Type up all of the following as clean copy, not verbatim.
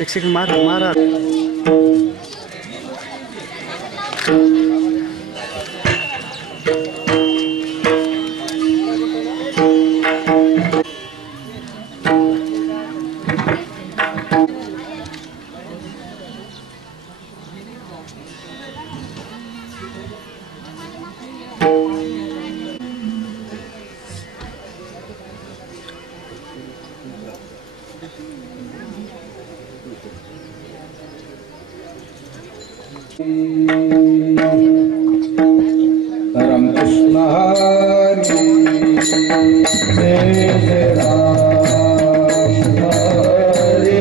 एक सेकंड मारा मारा। राम कृष्ण हरे जय राम हरे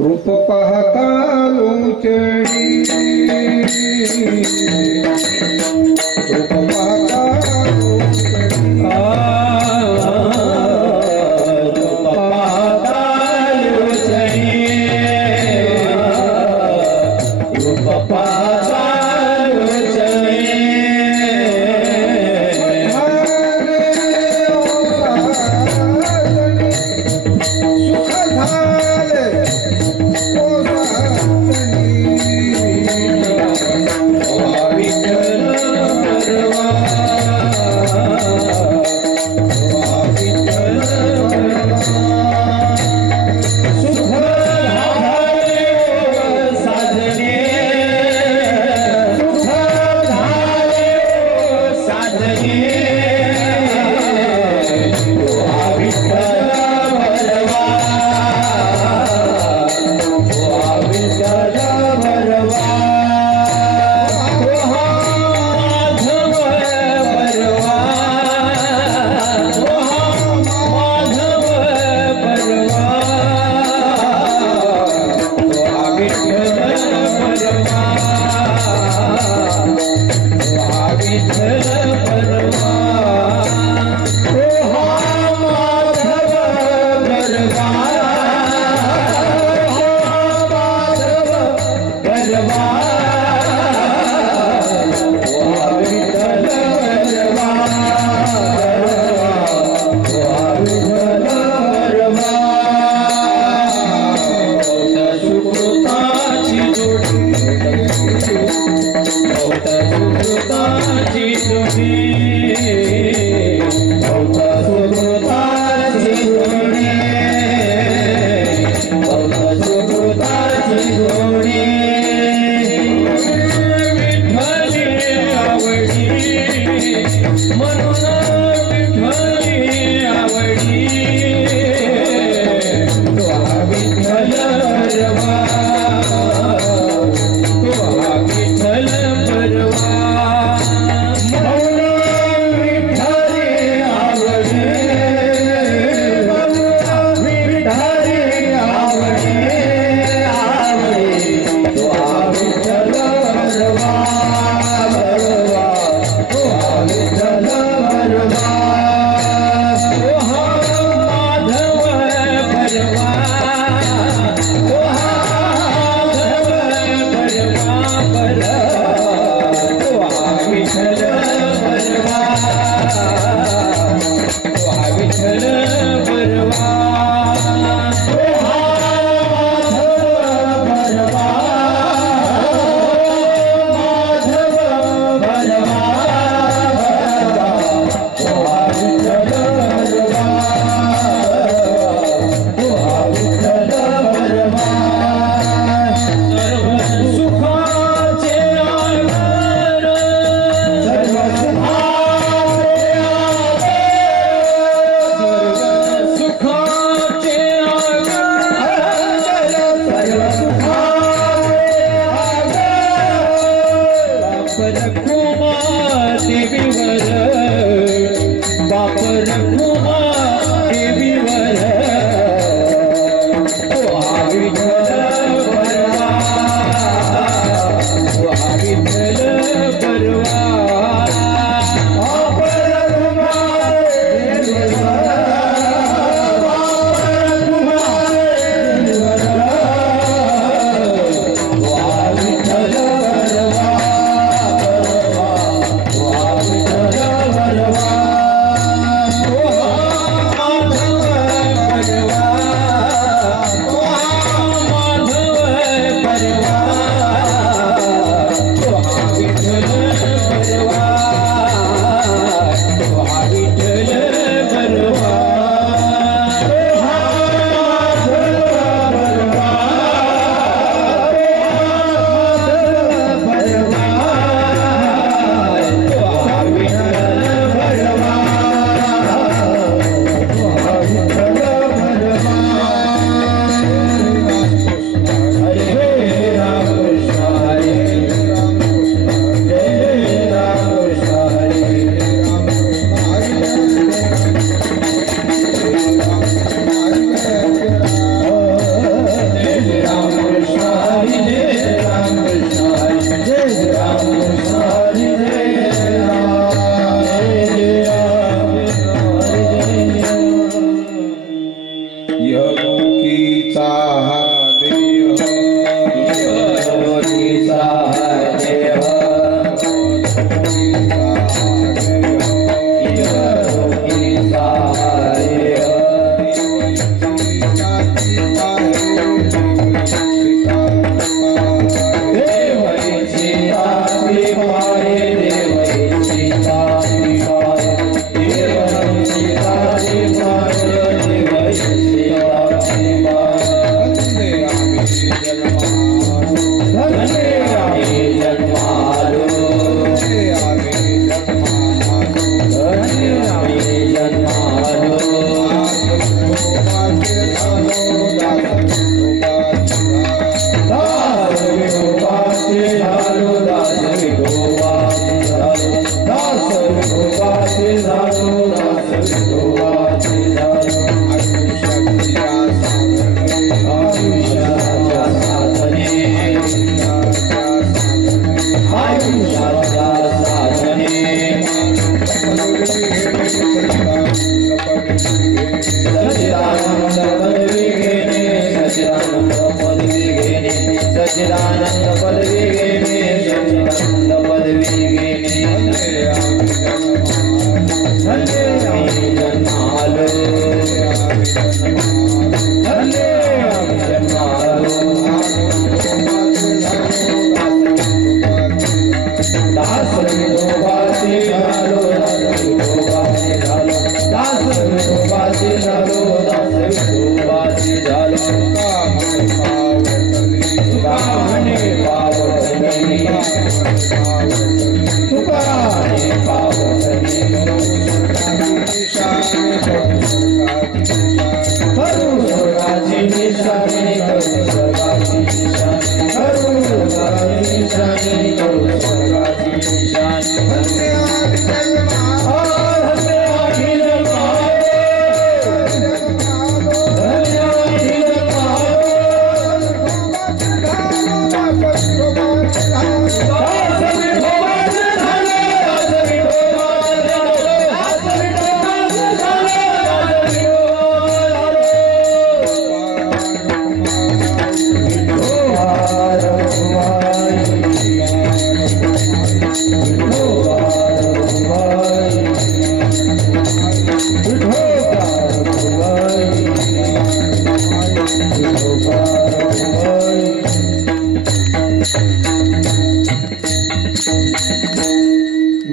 रूप पाहता लोचणी रूप पाहता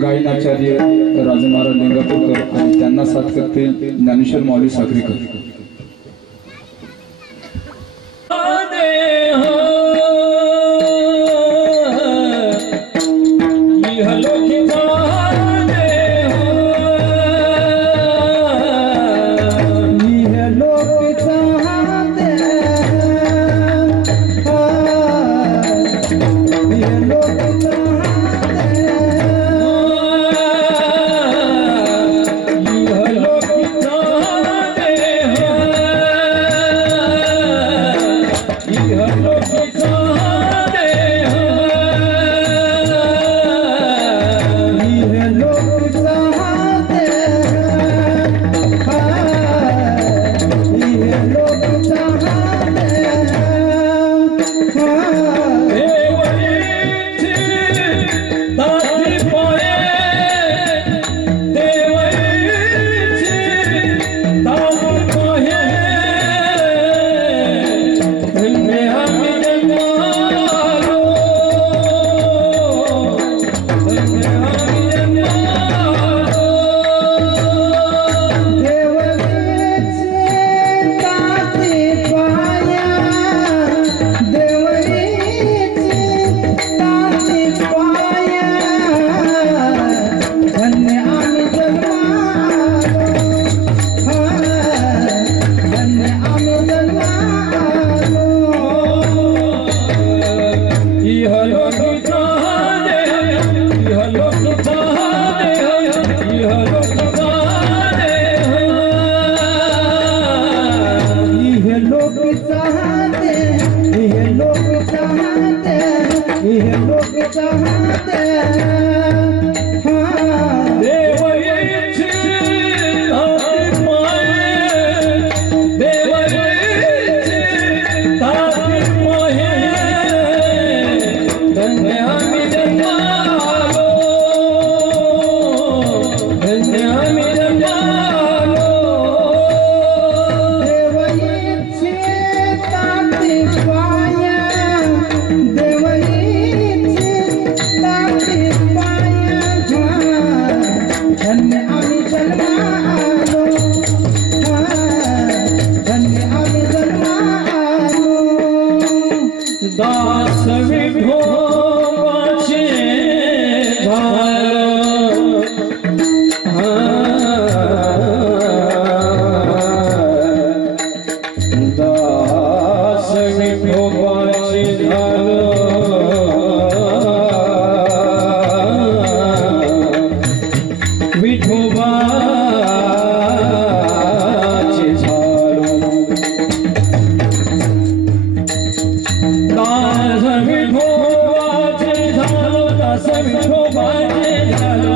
गायनाचार्य राजे महाराज लिंगापूरकर आणि त्यांना साथ करतील ज्ञानेश्वर माऊली साखरेकर. हो विठोबाचे झालो दास विठोबाचे झालो दास विठोबाचे झालो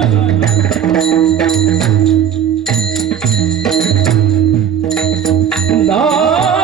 दास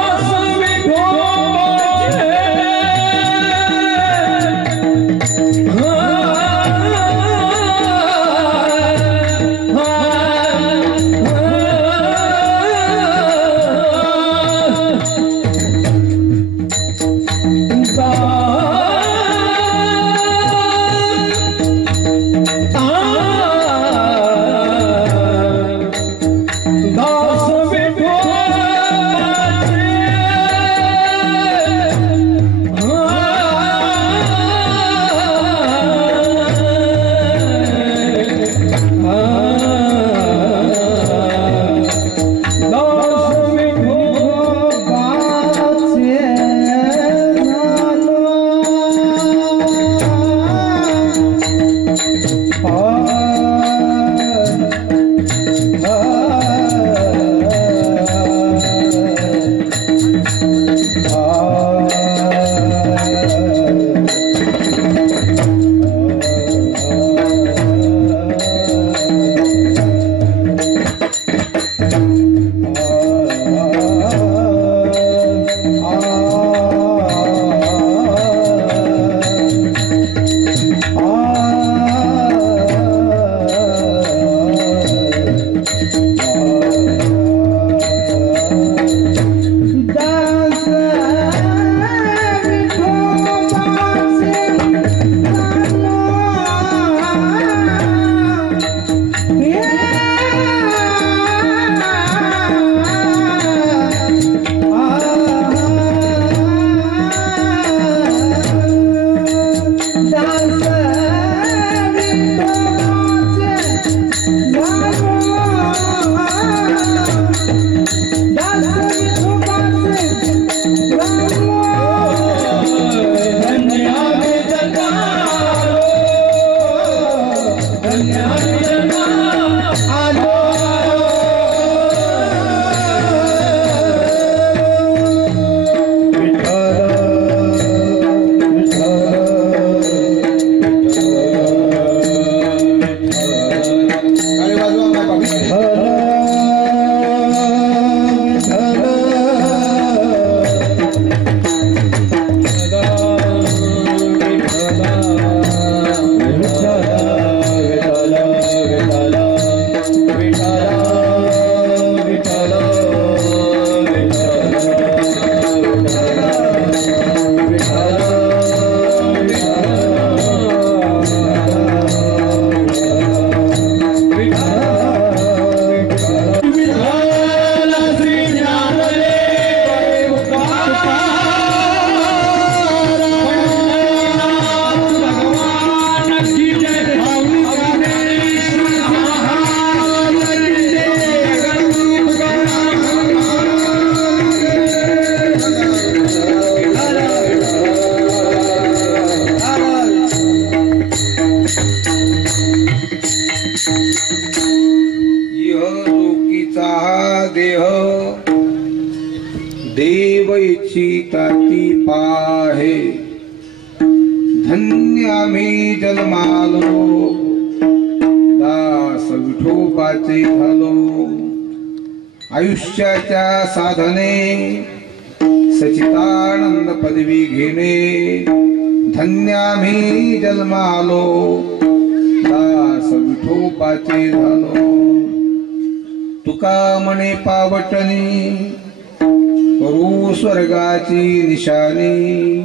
ताती पाहे धन्य आम्ही जन्मालो दास विठोबाचे झालो आयुष्याच्या साधने सचितानंद पदवी घेणे धन्य आम्ही जन्मालो दास विठोबाचे झालो तुका म्हणे पावटणी करू स्वर्गाची निशाणी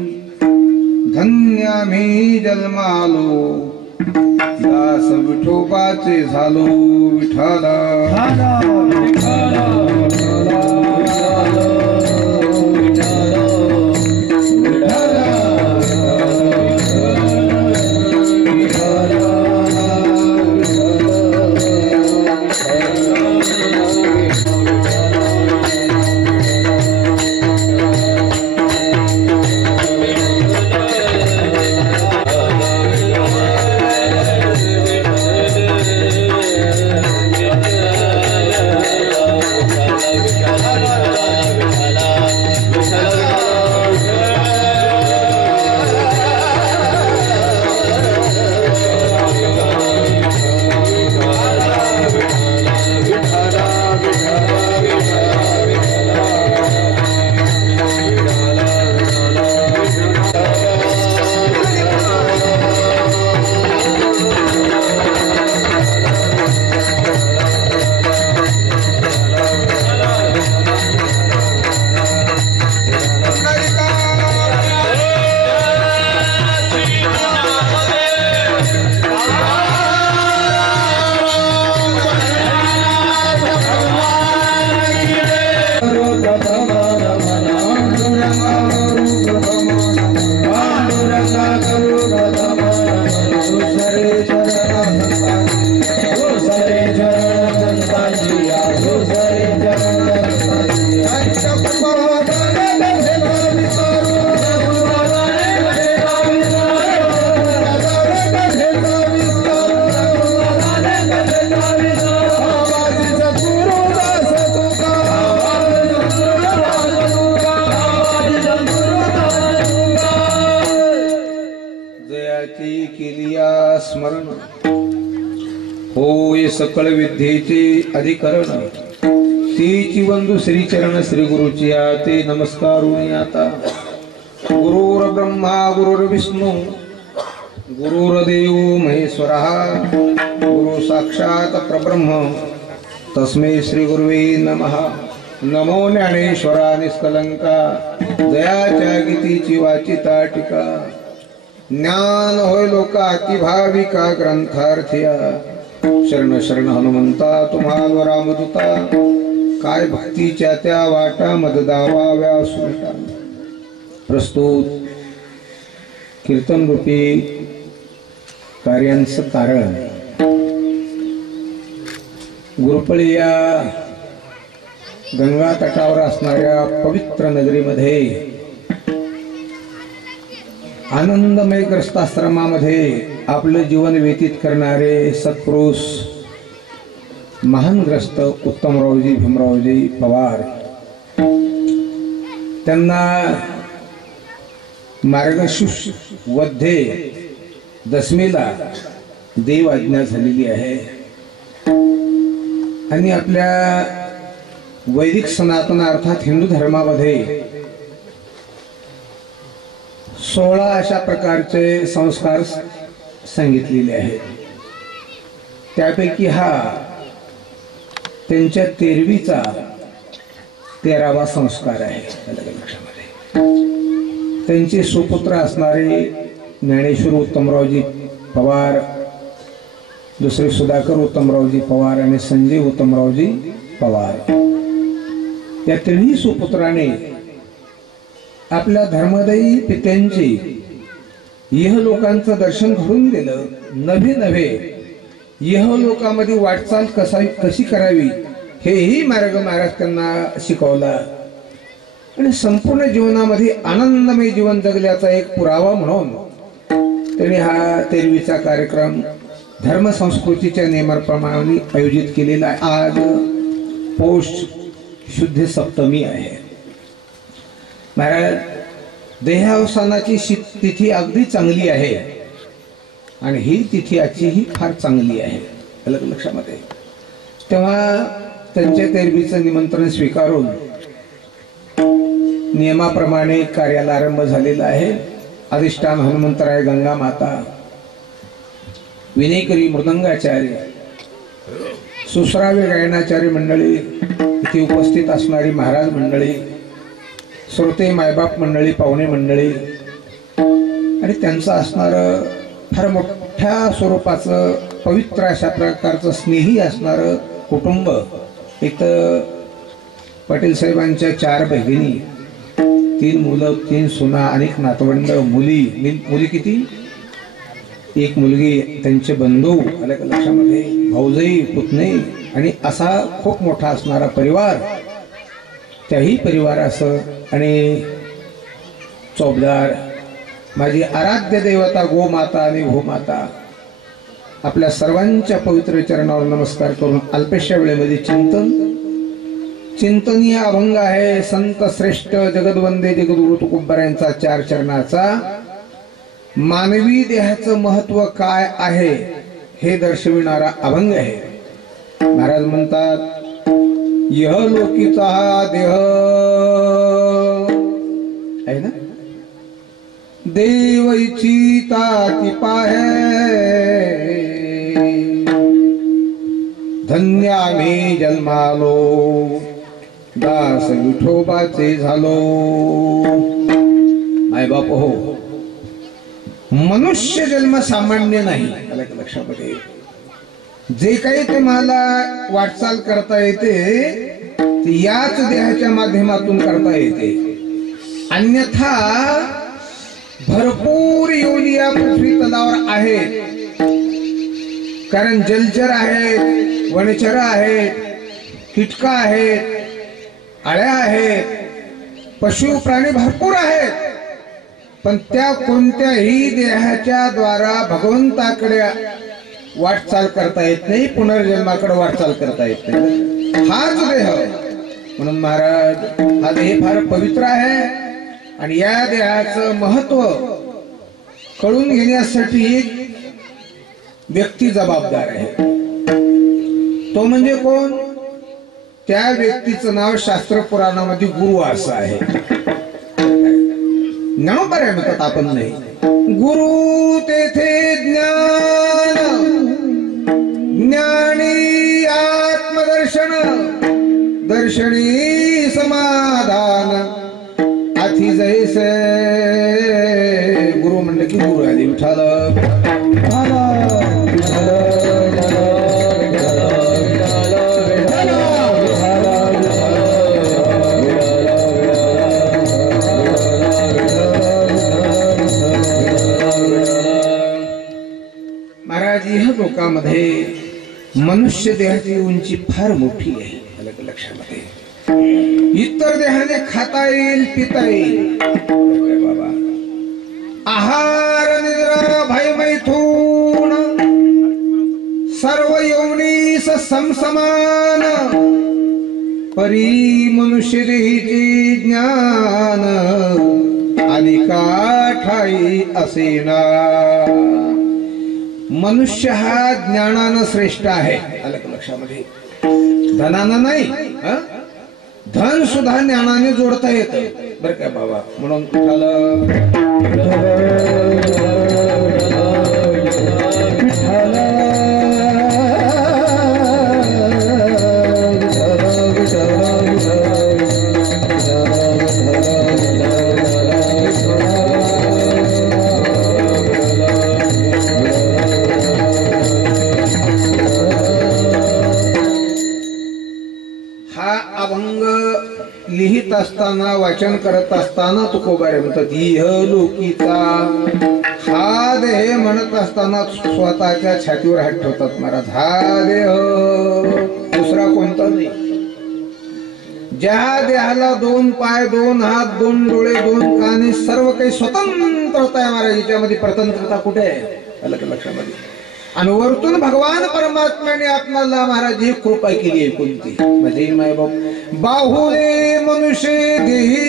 धन्य आम्ही जन्मालो दास विठोबाचे झालो विठ्ठला सकळ विद्येचे अधिकरण तीची वंदू श्रीचरण श्री गुरुची ते नमस्कारुणी आता गुरुर ब्रह्मा गुरुर्विष्णू गुरुर्देव महेश्वरः गुरु साक्षात परब्रह्म तस्मै श्री गुरुवे नमः। नमो ज्ञानेश्वरा निष्कलंका दयाच्या गीतीची वाचिता टीका ज्ञान होय लोका अतिभाविका ग्रंथार्थिया शरण शरण हनुमंता तुम्हाला रामदूता काय भक्तीच्या त्या वाटा मददावा व्यासुटा। प्रस्तुत कीर्तन रूपी कार्यांचं कारण गुरुपळी या गंगा तटावर असणाऱ्या पवित्र नगरीमध्ये आनंदमय ग्रस्ताश्रमामध्ये आपलं जीवन व्यतीत करणारे सत्पुरुष महान ग्रस्त उत्तमरावजी भीमरावजी पवार त्यांना मार्गशीर्ष वध्ये दशमीला देव आज्ञा झालेली आहे आणि आपल्या वैदिक सनातन अर्थात हिंदू धर्मामध्ये 16 अशा प्रकारचे संस्कार सांगितलेले आहेत। त्यापैकी हा त्यांच्या 13वा संस्कार आहे। लक्षामध्ये त्यांचे सुपुत्र असणारे ज्ञानेश्वर उत्तमरावजी पवार, दुसरे सुधाकर उत्तमरावजी पवार आणि संजय उत्तमरावजी पवार या तिन्ही सुपुत्राने आपल्या धर्मदायी पित्यांचे इहलोकांचं दर्शन घडून दिलं। नवे इहलोकामध्ये वाटचाल कशी करावी हेही मार्ग महाराज त्यांना शिकवला आणि संपूर्ण जीवनामध्ये आनंदमय जीवन जगल्याचा एक पुरावा म्हणून त्यांनी हा 13वीचा कार्यक्रम धर्म संस्कृतीच्या नियमाप्रमाणे आयोजित केलेला आहे। आज पौष शुद्ध सप्तमी आहे। महाराज देहावसानाची तिथी अगदी चांगली आहे आणि ही तिथी आजची ही फार चांगली आहे लक्षामध्ये। तेव्हा त्यांच्या 13वीचं निमंत्रण स्वीकारून नियमाप्रमाणे कार्याला आरंभ झालेला आहे। अधिष्ठान हनुमंतराय गंगा माता विनेकरी मृदंगाचार्य सुश्राव्य गायनाचार्य मंडळी इथे उपस्थित असणारी महाराज मंडळी श्रोते मायबाप मंडळी पाहुणे मंडळी आणि त्यांचं असणारं फार मोठ्या स्वरूपाचं पवित्र अशा प्रकारचं स्नेही असणारं कुटुंब। एक तर पाटील साहेबांच्या 4 बहिणी 3 मुलं 3 सुना अनेक नातवंड मुली किती 1 मुलगी त्यांचे बंधू आले लक्षामध्ये भाऊजाई पुतणे आणि असा खूप मोठा असणारा परिवार त्याही परिवारासह आणि चौबदार माझी आराध्य देवता गोमाता आणि भूमाता आपल्या सर्वांच्या पवित्र चरणावर नमस्कार करून अल्पेशा वेळेमध्ये चिंतनीय अभंग आहे। संत श्रेष्ठ जगदवंदे जगद्गुरु तुकोबर यांचा 4 चरणाचा मानवी देहाचं महत्व काय आहे हे दर्शविणारा अभंग आहे। महाराज म्हणतात यह लोकीचा हा देह आहे ना देवची ताती पाहे धन्य आम्ही जन्मालो दास विठोबाचे झालो। मायबाप हो मनुष्य जन्म सामान्य नाही लक्षामध्ये जे काही तुम्हाला वाटचाल करता येते याच देहाच्या माध्यमातून करता येते अन्यथा भरपूर योनी या पृथ्वी तलावर आहेत। कारण जलचर आहेत वनचर आहेत कीटक आहेत आळ्या आहेत पशु प्राणी भरपूर आहेत पण त्या कोणत्याही देहाच्या द्वारा भगवंताकडे वाटचाल करता येत नाही पुनर्जन्माकडे वाटचाल करता येत नाही हाच देह। म्हणून महाराज हा देह फार पवित्र आहे आणि या देहाचं महत्व कळून घेण्यासाठी एक व्यक्ती जबाबदार आहे। तो म्हणजे कोण? त्या व्यक्तीचं नाव शास्त्र पुराणामध्ये गुरु असं आहे. ज्ञानोबा म्हणतात आपण नाही. गुरु तेथे ज्ञान, ज्ञानी आत्मदर्शन, दर्शनी समाधान, अति जैसे. गुरु म्हणलं की गुरु आले. विठाल महाराज, ह्या लोकांमध्ये मनुष्य देहाची उंची फार मोठी आहे. अलग लक्षामध्ये इतर देहाने खाता येईल, पिता येईल, बाबा आहार निद्रा भय मैथून सर्व योनीस समसमान, परी मनुष्य देहीचे ज्ञान अनिका ठाई असेना. मनुष्य हा ज्ञानानं श्रेष्ठ आहे. अलग लक्षामध्ये धनानं नाही, धन सुद्धा ज्ञानाने जोडता येतं बरं का बाबा. म्हणून लिहित असताना, वाचन करत असताना तुकोबारे म्हणतात इह लोकीचा हा देह म्हणत असताना स्वतःच्या छातीवर हात ठेवतात महाराज. हा देह दुसरा कोणता नाही. ज्या देहाला 2 पाय, 2 हात, 2 डोळे, 2 काने, सर्व काही स्वतंत्रता आहे महाराज. याच्यामध्ये परतंत्रता कुठे आहे? अलग लक्षामध्ये. आणि वरतून भगवान परमात्म्याने आपल्याला महाराज ही कृपा केली आहे. कोणती? म्हणजे मायबाप बाहुले मनुष्य देही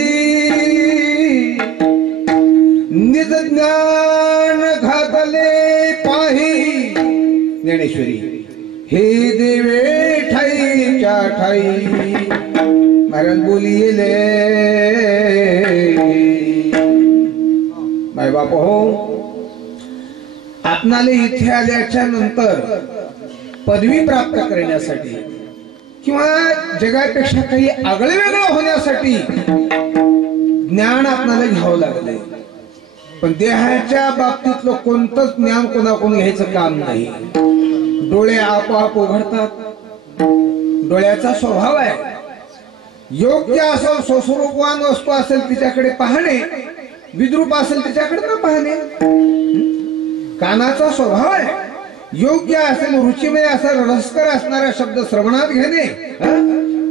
निज ज्ञान घातले पाही. ज्ञानेश्वरी हे देवे ठाईच्या ठाई महाराज बोलिले. मायबाप हो, आपणाला इथे आल्याच्या नंतर पदवी प्राप्त करण्यासाठी किंवा जगापेक्षा काही आगळे वेगळं होण्यासाठी ज्ञान आपल्याला घ्यावं लागलंय. पण देहाच्या बाबतीतलं कोणतंच ज्ञान कोणाकडून घ्यायचं काम नाही. डोळे आपोआप उघडतात. डोळ्याचा स्वभाव आहे योग्य असेल, स्वस्वरूपवान वस्तू असेल तिच्याकडे पाहणे, विद्रूप असेल तिच्याकडे न पाहणे. कानाचा स्वभाव आहे योग्य असेल, रुचिमय असेल, रसकर असणारा शब्द श्रवणात घेणे,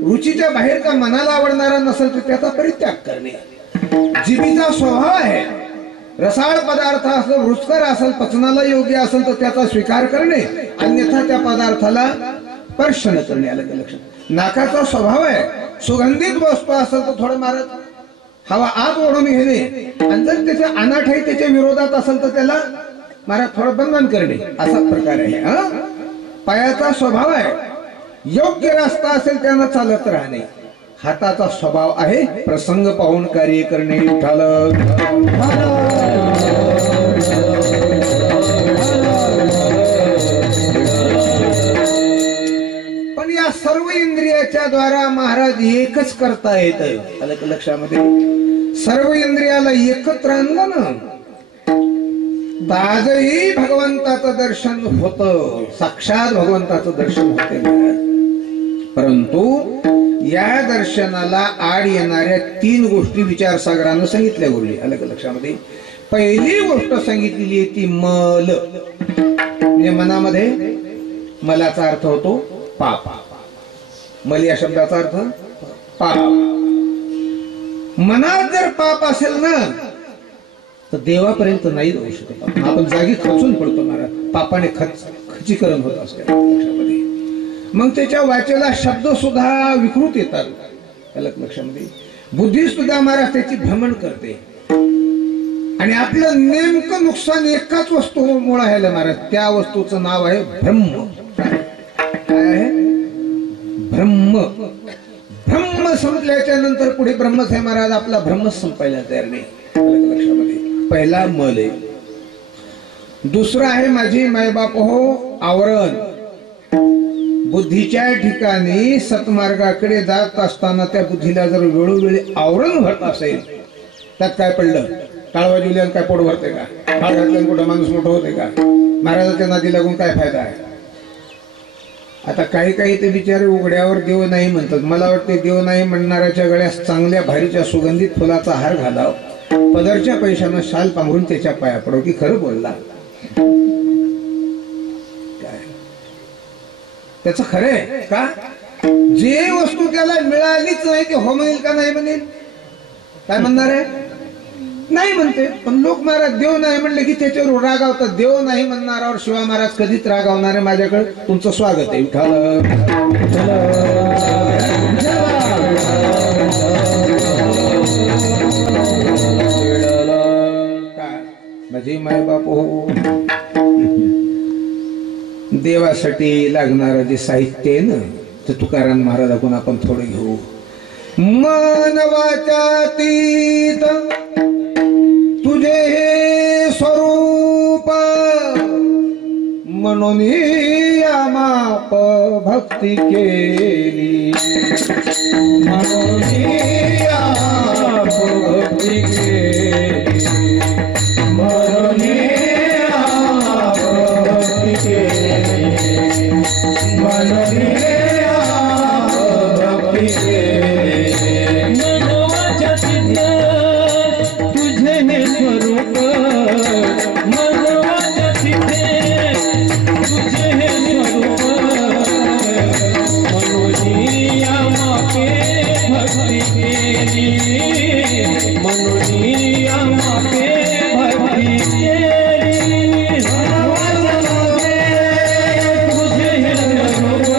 रुचीच्या बाहेरचा मनाला आवडणारा नसेल तर त्याचा परित्याग करणे. जिभेचा स्वभाव आहे रसाळ पदार्थ असेल, रुचकर असेल, पचनाला योग्य असेल तर त्याचा स्वीकार करणे, अन्यथा त्या पदार्थाला स्पर्श न करणे. अलग लक्षात. नाकाचा स्वभाव आहे सुगंधित वस्तू असेल तर थोडं मारत हवा आत ओढून घेणे, आणि जर त्याच्या अनाठाई त्याच्या विरोधात असेल तर त्याला महाराज थोडं बंधन करणे, असा प्रकार आहे. पायाचा स्वभाव आहे योग्य रस्ता असेल त्यांना चालत राहणे. हाताचा स्वभाव आहे प्रसंग पाहून कार्य करणे. पण या सर्व इंद्रियाच्या द्वारा महाराज एकच करता येत. अलग लक्षामध्ये सर्व इंद्रियाला एकत्र आणलं ना आजही भगवंताचं दर्शन होतं, साक्षात भगवंताचं दर्शन होते. परंतु या दर्शनाला आड येणाऱ्या 3 गोष्टी विचारसागरानं सांगितल्या गुरुजी. अलग लक्षामध्ये पहिली गोष्ट सांगितलेली आहे ती मल. म्हणजे मनामध्ये मलाचा अर्थ होतो पाप. मल या शब्दाचा अर्थ पाप. मनात जर पाप असेल ना तर देवापर्यंत नाही जाऊ शकत. आपण जागी खचून पडतो महाराज. पापाने खचीकरण होत असते लक्षामध्ये. मग त्याच्या वाचेला शब्द सुद्धा विकृत येतात. अलग लक्षामध्ये बुद्धी सुद्धा महाराज त्याची भ्रमण करते आणि आपलं नेमकं नुकसान एकाच वस्तूमुळे आहे महाराज. त्या वस्तूचं नाव आहे ब्रह्म. काय आहे? ब्रह्म ब्रह्म संपल्याच्या नंतर पुढे ब्रह्मच आहे महाराज. आपला ब्रह्मच संपायला तयार नाही. लक्षामध्ये पहिला मल आहे. दुसरा आहे माझी मायबाप हो आवरण. बुद्धीच्या ठिकाणी सतमार्गाकडे जात असताना त्या बुद्धीला जर वेळोवेळी आवरण होत असेल, त्यात काय पडलं? टाळवा जुल्यान काय पोट भरते का? टाळ घातल्यान कुठं माणूस मोठं होते का? महाराजाच्या नादी लागून काय फायदा आहे? आता काही काही ते बिचारे उघड्यावर देव नाही म्हणतात. मला वाटते देव नाही म्हणणाऱ्याच्या गळ्यास चांगल्या भारीच्या सुगंधित फुलाचा हार घालाव, पदरच्या पैशानं शाल पांघरून त्याच्या पाया पडो. की खरं बोलला? काय त्याचं खरं आहे का? जे वस्तू त्याला मिळालीच नाही ते हो म्हणेल का नाही म्हणेल? काय म्हणणार आहे? नाही म्हणते. पण लोक महाराज देव नाही म्हणले की त्याच्यावर रागावतात. देव नाही म्हणणारावर शिवा महाराज कधीच रागावणारे. माझ्याकडे तुमचं स्वागत आहे. माझे मायबाप हो, देवासाठी लागणारं जे साहित्य आहे ना, तर तुकाराम महाराजाकडून आपण थोडं घेऊ. मन वाचातीत तुझे हे स्वरूप, म्हणून माप भक्ती केली, म्हणून भक्ती केली, म्हणून भक्ती केली, म्हणून भक्ती केली. मनोवाचा चित्त तुझे हे स्वरूप, मनोवाचा चित्त तुझे हे स्वरूप, मनोनिया मापे भक्ती केली, मनोनिया मापे भक्ती केली. तुझे हे स्वरूप,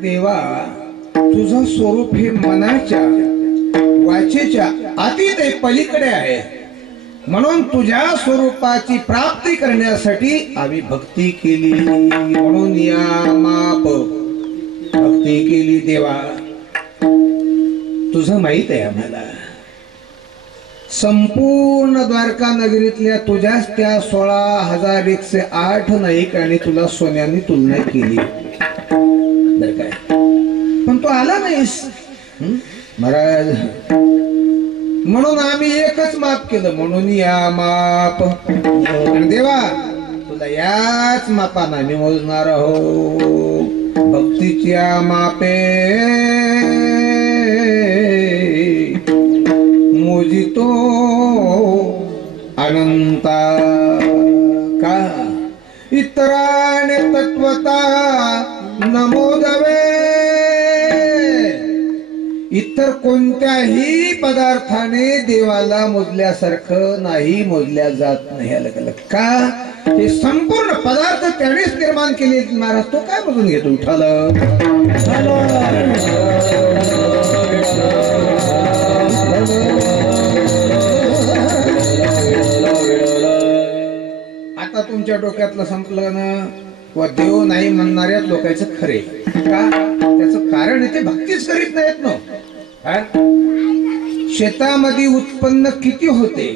देवा तुझं स्वरूप हे मनाच्या वाचेच्या अतीत पलीकडे आहे. म्हणून तुझ्या स्वरूपाची प्राप्ती करण्यासाठी आम्ही भक्ती केली, म्हणून या माप भक्ती केली. देवा तुझं माहित आहे आम्हाला. संपूर्ण द्वारका नगरीतल्या तुझ्याच त्या 16,108 नायिकांनी तुला सोन्याने तुलना केली. काय पण तू आला नाहीस महाराज. म्हणून आम्ही एकच माप केलं, म्हणून या माप. आणि देवा तुला याच मापानं आम्ही मोजणार आहोत. भक्तीच्या मापे मोजितो अनंता का इतराने तत्वता नमोदवे. इतर कोणत्याही पदार्थाने देवाला मोजल्यासारखं नाही, मोजल्या जात नाही. अलग का? हे संपूर्ण पदार्थ त्यानेच निर्माण केले महाराज. तो काय मोजून घेतो? उठाल आता तुमच्या डोक्यातलं संपलं ना. व देव नाही म्हणणाऱ्या लोकांचं खरे का? त्याचं कारण आहे ते भक्तीच करीत नाहीत ना. शेतामध्ये उत्पन्न किती होते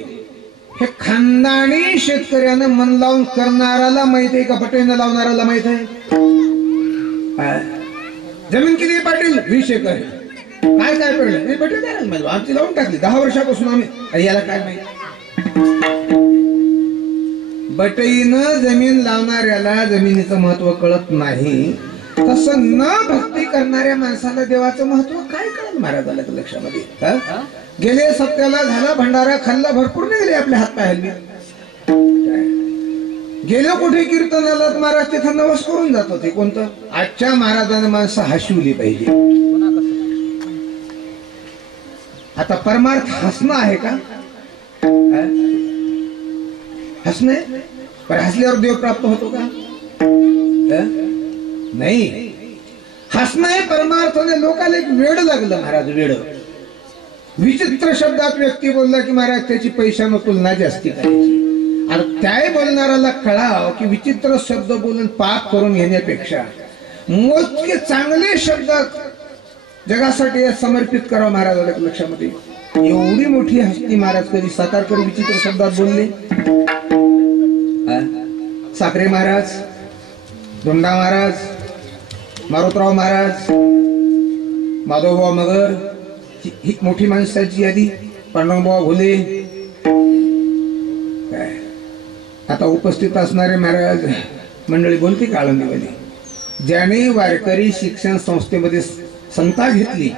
हे खानदानी शेतकऱ्यानं मन लावून करणाऱ्याला माहित आहे का बटेनं लावणाऱ्याला माहित आहे? जमीन किती पाटील? 20 एकर. काय काय पडलं? बटेन आमची लावून टाकली 10 वर्षापासून आम्ही. याला काय माहिती? बटईनं जमीन लावणाऱ्याला जमिनीचं महत्व कळत नाही, तसं न भक्ती करणाऱ्या माणसाला देवाचं महत्व काय कळत महाराजाला लक्षामध्ये? गेले सत्याला झाला भंडारा खाल्ला, भरपूर नाही गेले आपल्या हात पाय हल्ली. गेलो कुठे कीर्तनाला महाराज तिथं नवस करून जात होते. कोणतं? आजच्या महाराजांना माणसं हसवली पाहिजे. आता परमार्थ हसणं आहे का? हसणे पण हसल्यावर देव प्राप्त होतो का? नाही, हसणं हे परमार्थाने लोकांना एक वेड लागलं महाराज, वेड. विचित्र शब्दात व्यक्ती बोलला की महाराज त्याची पैशानं तुलना जास्ती करायची. आणि त्या बोलणाऱ्याला कळाव की विचित्र शब्द बोलून पाप करून घेण्यापेक्षा मोजके चांगले शब्द जगासाठी समर्पित करावं महाराजाला लक्षामध्ये. एवढी मोठी हस्ती महाराज कधी सातारकर विचित्र शब्दात बोलले? साखरे महाराज, धोंडा महाराज, मारुतराव महाराज, माधवभाऊ मगर, ही मोठी माणसाची यादी, पांडुरंगभाऊ घोले. काय आता उपस्थित असणारे महाराज मंडळी बोलते का आळंदीवाली? ज्याने वारकरी शिक्षण संस्थेमध्ये संथा घेतली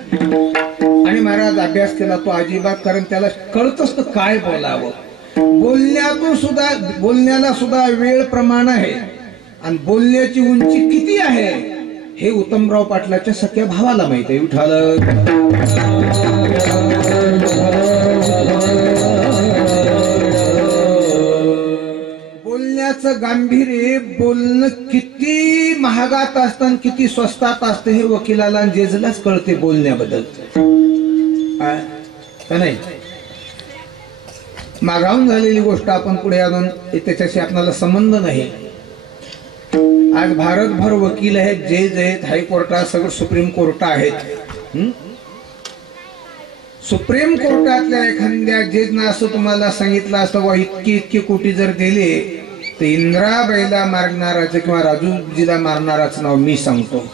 आणि महाराज अभ्यास केला तो अजिबात, कारण त्याला कळतच तर काय बोलावं. बोलण्यातून सुद्धा, बोलण्याला सुद्धा वेळ प्रमाण आहे आणि बोलण्याची उंची किती आहे हे उत्तमराव पाटलाच्या सख्या भावाला माहित आहे. विठाल बोलण्याचं गांभीर्य, बोलणं किती महागात असतं आणि किती स्वस्तात असतं हे वकिलाला आणि जजलाच कळते बोलण्याबद्दल का नाही. मागावून झालेली गोष्ट आपण पुढे आणून त्याच्याशी आपल्याला संबंध नाही. आज भारतभर वकील आहेत, जज आहेत, हायकोर्टात, सगळं सुप्रीम कोर्ट आहेत. सुप्रीम कोर्टातल्या एखाद्या जजनं असं तुम्हाला सांगितलं असतं वा इतकी इतकी कोटी जर दिले तर इंदिराबाईला मारणाराचं किंवा राजूजीला मारणाराचं नाव मी सांगतो.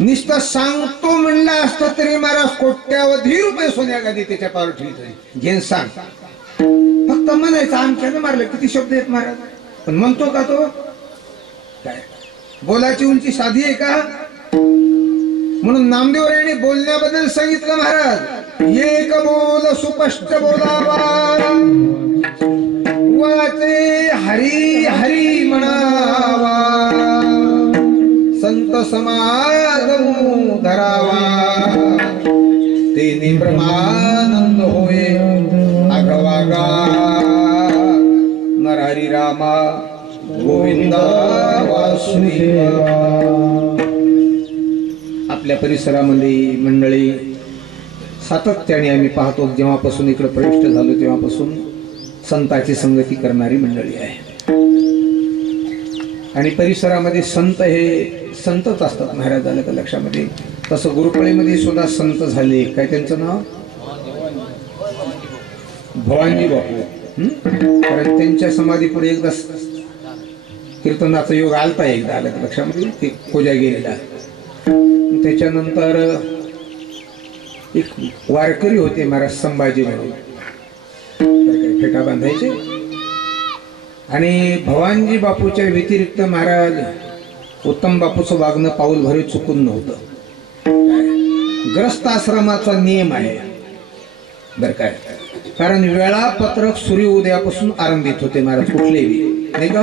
नुसतं सांगतो म्हणलं असतं तरी महाराज कोट्यावधी रुपये सोन्या गादी त्याच्या पावर ठेवतो. घेन सांग, फक्त म्हणायचं आमच्यानं मारलं. किती शब्द आहेत महाराज, पण म्हणतो का तो? काय बोलाची उंची साधी आहे का? म्हणून नामदेव यांनी बोलण्याबद्दल सांगितलं महाराज, एक बोल सुस्पष्ट बोलावा, वाचे हरी हरी म्हणावा, संत समागम धरावा, तेने ब्रह्मानंद होय आगवागा, नरहरी रामा गोविंदा वासुदेवा. आपल्या परिसरामध्ये मंडळी सातत्याने आम्ही पाहतो, जेव्हापासून इकडे प्रविष्ट झालो तेव्हापासून संताची संगती करणारी मंडळी आहे. आणि परिसरामध्ये संत हे संतच असतात महाराज, आलं का लक्षामध्ये. तसं गुरुपळीमध्ये सुद्धा संत झाले. काय त्यांचं नाव? भवानी बापू. कारण त्यांच्या समाधी पुढे एकदा कीर्तनाचा योग आलता, एकदा आलं का लक्षामध्ये, ते खोजा गेलेला. त्याच्यानंतर एक वारकरी होते महाराज संभाजी म्हणून, फेटा बांधायचे. आणि भवानजी बापूच्या व्यतिरिक्त महाराज उत्तम बापूचं वागणं पाऊल भरे चुकून नव्हतं. ग्रस्त आश्रमाचा नियम आहे बर काय, कारण वेळापत्रक सूर्य उदयापासून आरंभित होते महाराज कुठलेही, नाही का.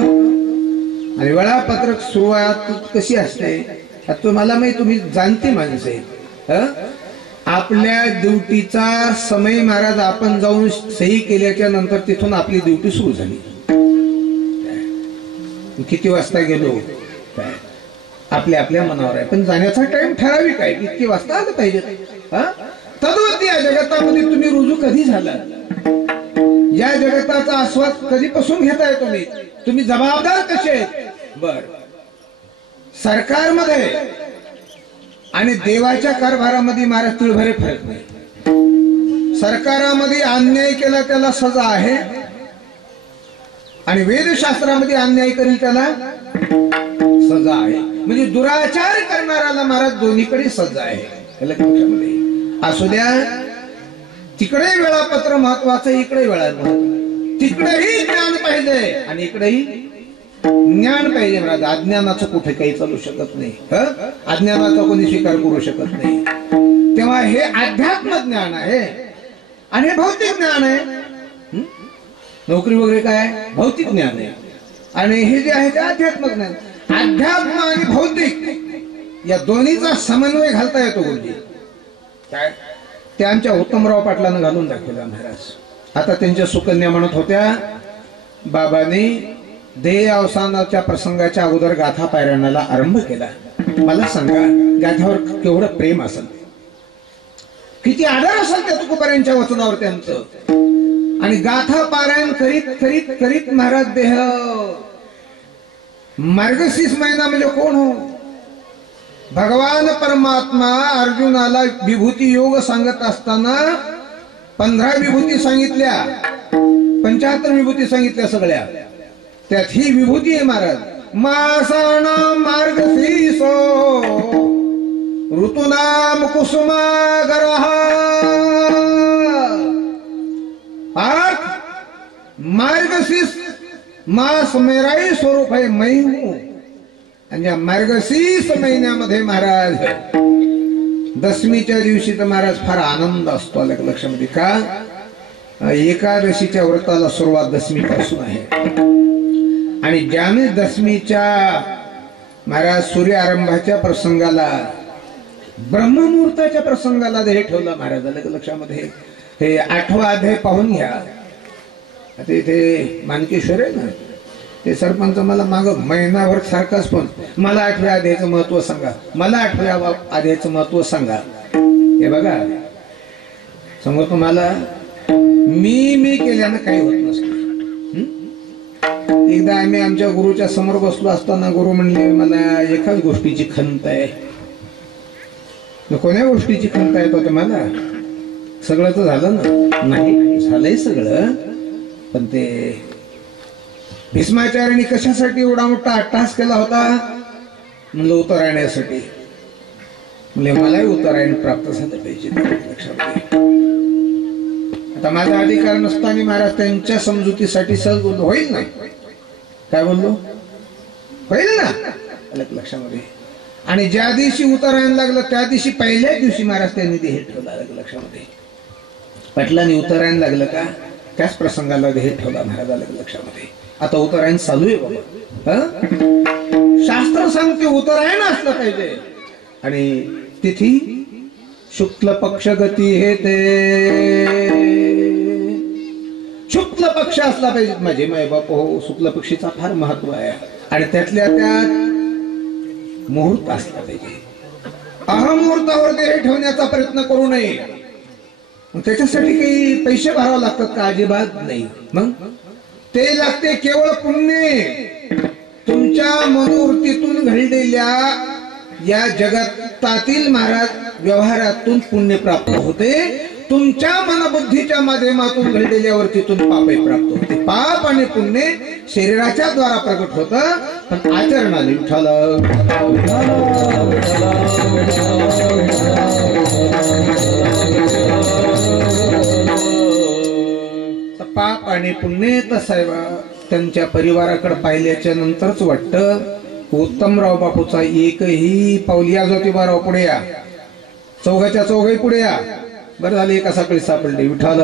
आणि वेळापत्रक सुरुवात कशी असते तुम्हाला माहिती, तुम्ही जाणते माणसे. आपल्या ड्युटीचा समय महाराज आपण जाऊन सही केल्याच्या नंतर तिथून आपली ड्युटी सुरू झाली. किती वाजता गेलो काय आपल्या आपल्या मनावर आहे, पण जाण्याचा टाइम ठराविक आहे, इतकी वाजता आलं पाहिजे. तद्वत या जगतामध्ये तुम्ही रुजू कधी झाला, या जगताचा आस्वाद कधीपासून घेताय तुम्ही, तुम्ही जबाबदार कसे आहेत. बर, सरकारमध्ये आणि देवाच्या कारभारामध्ये महाराज तिळभरे फरक नाही. सरकारामध्ये अन्याय केला त्याला सजा आहे आणि वेदशास्त्रामध्ये अन्याय करेल त्याला सजा आहे. म्हणजे दुराचार करणाऱ्याला महाराज दोन्हीकडे सजा आहे. लक्षामध्ये असू द्या, तिकडे वेळापत्र महत्वाचं, इकडे वेळापत्र. तिकडेही ज्ञान पाहिजे आणि इकडेही ज्ञान पाहिजे महाराज. अज्ञानाचं कुठे काही चालू शकत नाही, अज्ञानाचा कोणी स्वीकार करू शकत नाही. तेव्हा हे अध्यात्म ज्ञान आहे आणि हे भौतिक ज्ञान आहे. नोकरी वगैरे काय भौतिक ज्ञान आहे आणि हे जे आहे ते अध्यात्म ज्ञान. अध्यात्म आणि भौतिक या दोन्हीचा समन्वय घालता येतो गुरुजी. काय ते आमच्या उत्तमराव पाटलानं घालून दाखवला महाराज. आता त्यांच्या सुकन्या म्हणत होत्या, बाबांनी देह अवसानाच्या प्रसंगाच्या अगोदर गाथा पारायणाला आरंभ केला. मला सांगा गाथावर केवढं प्रेम असेल, किती आदर असेल त्या तुकोबारायांच्या वचनावर त्यांचं. आणि गाथा पारायण करीत करीत करीत महाराज देह मार्गशीर्ष महिना म्हणजे कोण हो, भगवान परमात्मा अर्जुनाला विभूती योग सांगत असताना 15 विभूती सांगितल्या, 75 विभूती सांगितल्या सगळ्या. त्यात ही विभूती आहे महाराज. मासाना मार्गशीर्षो ऋतुनाम कुसुमागरः. मार्गशीर्ष मास मेराही स्वरूप आहे, मैं हूं. आणि या मार्गशीर्ष महिन्यामध्ये महाराज दशमीच्या दिवशी तर महाराज फार आनंद असतो. आलं लक्षामध्ये का, एकादशीच्या व्रताला सुरुवात दशमीपासून आहे. आणि ज्याने दशमीच्या महाराज सूर्य आरंभाच्या प्रसंगाला ब्रह्ममुहूर्ताच्या प्रसंगाला हे ठेवलं महाराज. आलं लक्षामध्ये. हे 8वा अध्याय पाहून घ्या. आता इथे मानकेश्वर आहे ना, ते सरपंच मला माग महिनाभर सारखाच पण मला 8व्या अध्यायाचं महत्व सांगा, मला 8व्या अध्यायाचं महत्व सांगा. हे बघा समोर तुम्हाला मी केल्यानं काही होत नसतं. एकदा आम्ही आमच्या गुरुच्या समोर बसलो असताना गुरु म्हणले मला एकाच गोष्टीची खंत आहे. कोण्या गोष्टीची खंत आहे तो तुम्हाला? सगळं तर झालं ना? नाही झालंय सगळं, पण ते भीष्माचार्यांनी कशासाठी एवढा मोठा अट्टहास केला होता? म्हणलं उत्तरायणासाठी. म्हणजे मलाही उत्तरायण प्राप्त झालं पाहिजे. लक्षात. आता माझा अधिकार नसताना महाराज त्यांच्या समजुतीसाठी सहज बोललो. होईल ना? काय बोललो? होईल ना? लक्षामध्ये. आणि ज्या दिवशी उत्तरायण लागलं त्या दिवशी पहिल्याच दिवशी महाराज त्यांनी देह ठेवला. लक्षामध्ये. पाटलांनी उत्तरायण लागलं का त्याच प्रसंगाला देह ठेवला महाराज. लक्षामध्ये. आता उत्तरायण चालू आहे बाबा. शास्त्र सांगते उत्तरायण असलं पाहिजे. आणि तिथी शुक्ल पक्ष गती हे ते शुक्ल पक्ष असला पाहिजे. माझे मायबाप हो, शुक्ल पक्षीचा फार महत्व आहे. आणि त्यातल्या त्यात मुहूर्त असला पाहिजे. अहमुहूर्तावर देह ठेवण्याचा प्रयत्न करू नये. त्याच्यासाठी काही पैसे भरावे लागतात का? अजिबात नाही. मग ते लागते केवळ पुण्य. तुमच्या मनोवृत्तीतून घडलेल्या या जगतातील महाराज व्यवहारातून पुण्य प्राप्त होते. तुमच्या मनबुद्धीच्या माध्यमातून घडलेल्या वृत्तीतून पापही प्राप्त होते. पाप आणि पुण्य शरीराच्या द्वारा प्रकट होत, पण आचरणाने विठ्ठल पाप आणि पुण्य तसाहेब त्यांच्या परिवाराकडे पाहिल्याच्या नंतरच वाटतं उत्तमराव बापूचा एकही पाऊल. या ज्योतिबाराव पुढे या, चौघाच्या चौघही पुढे या. बरं झालं एका साखळी सापडले. विठ्ठल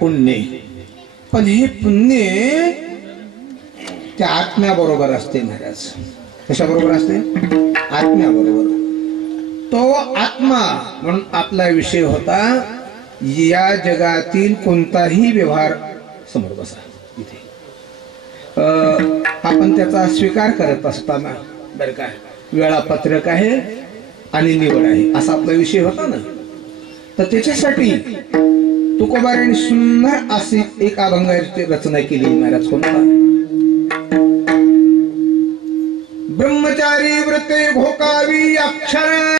पुण्य. पण हे पुण्य त्या आत्म्याबरोबर असते महाराज. कशाबरोबर असते? आत्म्याबरोबर. तो आत्मा म्हणून आपला विषय होता या जगातील कोणताही व्यवहार समोर बसा इथे आपण त्याचा स्वीकार करत असताना बरं का वेळापत्रक आहे आणि निवड आहे असा आपला विषय होता ना. तर त्याच्यासाठी तुकोबारायांनी सुंदर अशी एक अभंगाची रचना केली महाराज. कोणता? ब्रह्मचारी व्रते घोकावी अक्षर